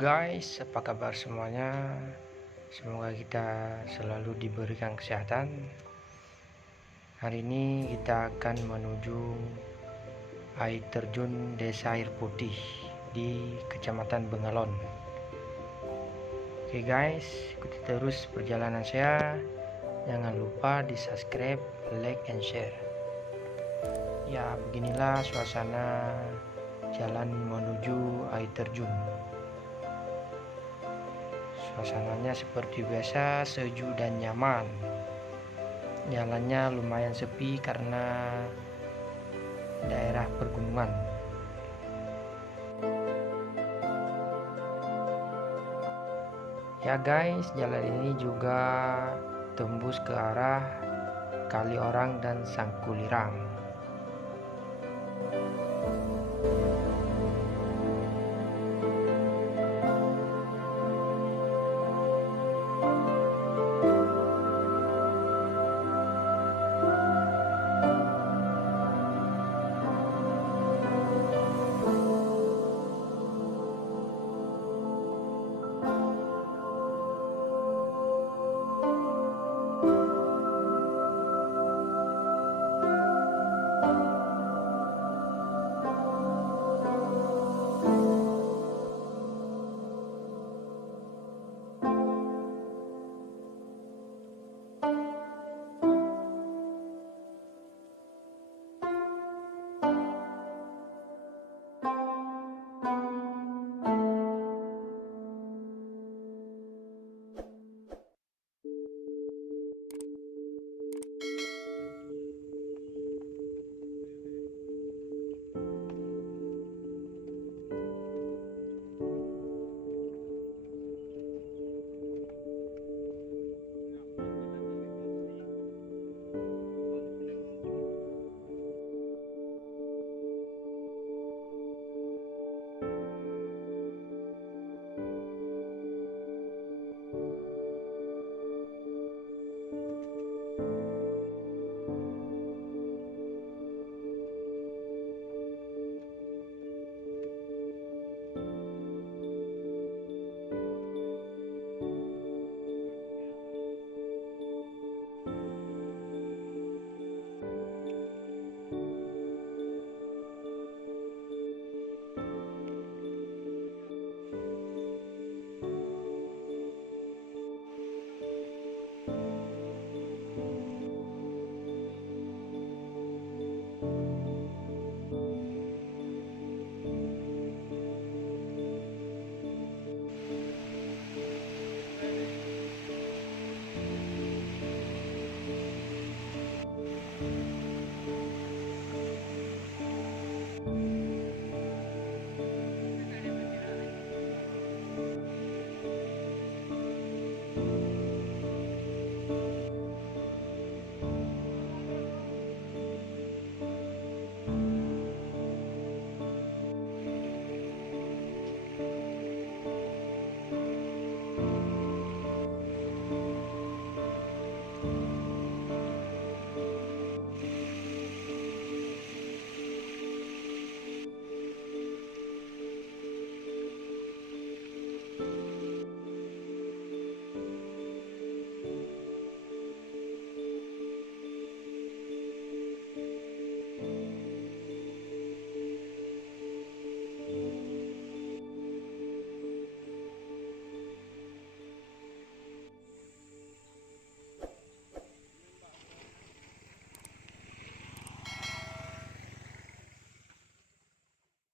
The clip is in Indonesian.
guys, apa kabar semuanya? Semoga kita selalu diberikan kesehatan. Hari ini kita akan menuju air terjun Desa Air Putih di Kecamatan Bengalon. Oke guys, ikuti terus perjalanan saya. Jangan lupa di subscribe, like, and share. Ya, beginilah suasana jalan menuju air terjun. Suasananya seperti biasa, sejuk dan nyaman. Jalannya lumayan sepi karena daerah pergunungan. Ya guys, jalan ini juga tembus ke arah Kaliorang dan Sangkulirang.